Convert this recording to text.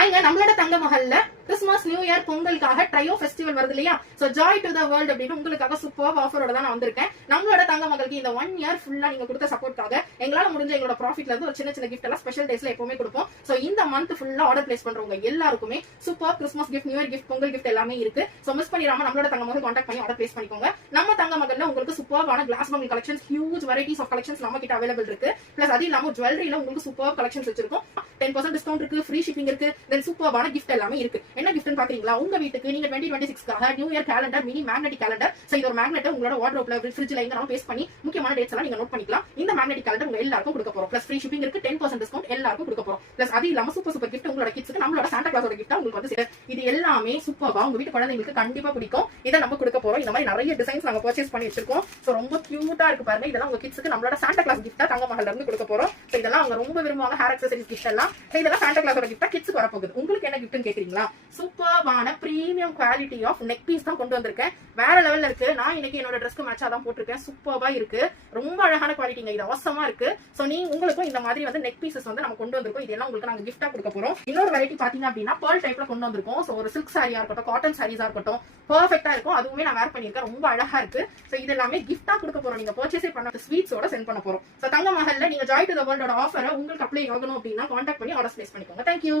ஹாய்ங்க, நம்மளோட தங்க மஹல்ல கிறிஸ்மஸ் நியூ இயர் பொங்கலுக்காக ட்ரையோ ஃபெஸ்டிவல் வருது இல்லையா? So joy to the world அப்படின்னு உங்களுக்காக சூப்பர் ஆஃபரோட தான் நான் வந்திருக்கேன். நம்மளோட தங்க மகளுக்கு இந்த 1 இயர் ஃபுல்லா நீங்க கொடுத்த சப்போர்ட்காக எங்களால முடிஞ்ச எங்களோட ப்ராஃபிட்ல இருந்து ஒரு சின்ன சின்ன கிஃப்ட் எல்லாம் ஸ்பெஷல் டேஸ்ல எப்பவுமே கொடுப்போம். சோ இந்த மந்த் ஃபுல்லா ஆர்டர் பிளேஸ் பண்றவங்க எல்லாருக்குமே super Christmas gift, new year gift, Pongal gift எல்லாமே இருக்கு. சோ மிஸ் பண்ணிராம நம்மளோட தங்க மகள் கான்டாக்ட் பண்ணி ஆர்டர் பிளேஸ் பண்ணிக்கோங்க. நம்ம தங்க மகல்ல உங்களுக்கு சூப்பரான glass bangle collections, huge varieties of collections நம்ம கிட்ட அவைலபிள் இருக்கு. பிளஸ் அது இல்லாம ஜுவல்லரியில உங்களுக்கு சூப்பர் கலெக்ஷன்ஸ் வச்சிருக்கோம். 10% டிஸ்கவுண்ட் இருக்கு, ஃப்ரீ ஷிப்பிங் இருக்கு, தென் சூப்பரான கிஃப்ட் எல்லாமே இருக்கு. என்ன கிஃப்ட்னு பாக்குறீங்களா? உங்க வீட்டுக்கு நீங்க 2026க்காக new year calendar, mini magnetic calendar. So இது ஒரு மேக்னெட் உங்களோட வார்ட்ரோப்ல, ஃப்ரிட்ஜ்ல எங்க பேஸ்ட் பண்ணி முக்கியமான டேட்ஸ் எல்லாம் நீங்க நோட் பண்ணிக்கலாம். இந்த மேக்னெட்டிக் கேலண்டர் உங்க எல்லாருக்கும் கொடுக்க போறோம். பிளஸ் ஃப்ரீ ஷிப்பிங் இருக்கு, 10% டிஸ்கவுண்ட் எல்லாருக்கும் கொடுக்க போறோம். பிளஸ் அது இல்லாம சூப்பர் கிஃப்ட் உங்களோட கிட்ஸ்க்கு நம்மளோட சாண்டா கிளாஸோட கிஃப்ட் உங்களுக்கு வந்து இது எல்லாமே சூப்பரா உங்க வீட்டு குழந்தைங்களுக்கு கண்டிப்பா பிடிக்கும். இதை நம்ம கொடுக்க போறோம். இந்த மாதிரி நிறைய டிசைன்ஸ் நாங்க பர்ச்சேஸ் பண்ணி வச்சிருக்கோம். சோ ரொம்ப கியூட்டா இருக்கு பாருங்க. இதெல்லாம் உங்க கிட்ஸ்க்கு நம்மளோட சாண்டா கிளாஸ் கிஃப்டா தங்க மகல்ல இருந்து கொடுக்க போறோம். சோ இதெல்லாம் அவங்க ரொம்ப விரும்புவாங்க. ஹேர் அக்சசரிஸ் கிஃப்ட் எல்லாம் இதெல்லாம் சாண்டா கிளாஸோட கிஃப்டா கிட்ஸ்க்கு வரப்போகுது. உங்களுக்கு என்ன கிஃப்ட்னு கேக்குறீங்களா? சூப்பரான premium quality of neck piece தான் கொண்டு வந்திருக்கேன். வேற லெவல்ல இருக்கு. நான் இன்னைக்கு என்னோட ட்ரெஸ்க்கு மேட்சா தான் போட்டிருக்கேன். சூப்பரா இருக்கு. ரொம்ப அழகான குவாலிட்டிங்க. இது அவசரமா இருக்கு. சோ நீங்க உங்களுக்கும் இந்த மாதிரி வந்து நெக் பீசஸ் வந்து நம்ம கொண்டு வந்திருக்கோம். இதெல்லாம் உங்களுக்கு நாங்க கிஃப்டா கொடுக்க போறோம். இன்னொரு வெரைட்டி பாத்தீங்க அப்படின்னா பேர்ல் டைப்ல கொண்டு வந்திருக்கோம். சோ ஒரு சில்க் சாரியா இருக்கட்டும், காட்டன் சாரீஸா இருக்கட்டும், பெர்ஃபெக்ட்டா இருக்கும். அதுவுமே நான் வேர் பண்ணிருக்கேன். ரொம்ப அழகா இருக்கு. சோ இது எல்லாமே கிஃப்டா கொடுக்க போறோம். நீங்க பர்ச்சேஸ் பண்ண ஸ்வீட்ஸோட சென்ட் பண்ண போறோம். சோ தங்க மஹல்ல நீங்க ஜாய் டு த வேர்ல்டோட ஆஃபரை உங்களுக்கு அப்ளை ஆகணும் அப்படின்னா கான்டாக்ட் பண்ணி ஆர்டர் பிளேஸ் பண்ணிக்கோங்க. தேங்க்யூ.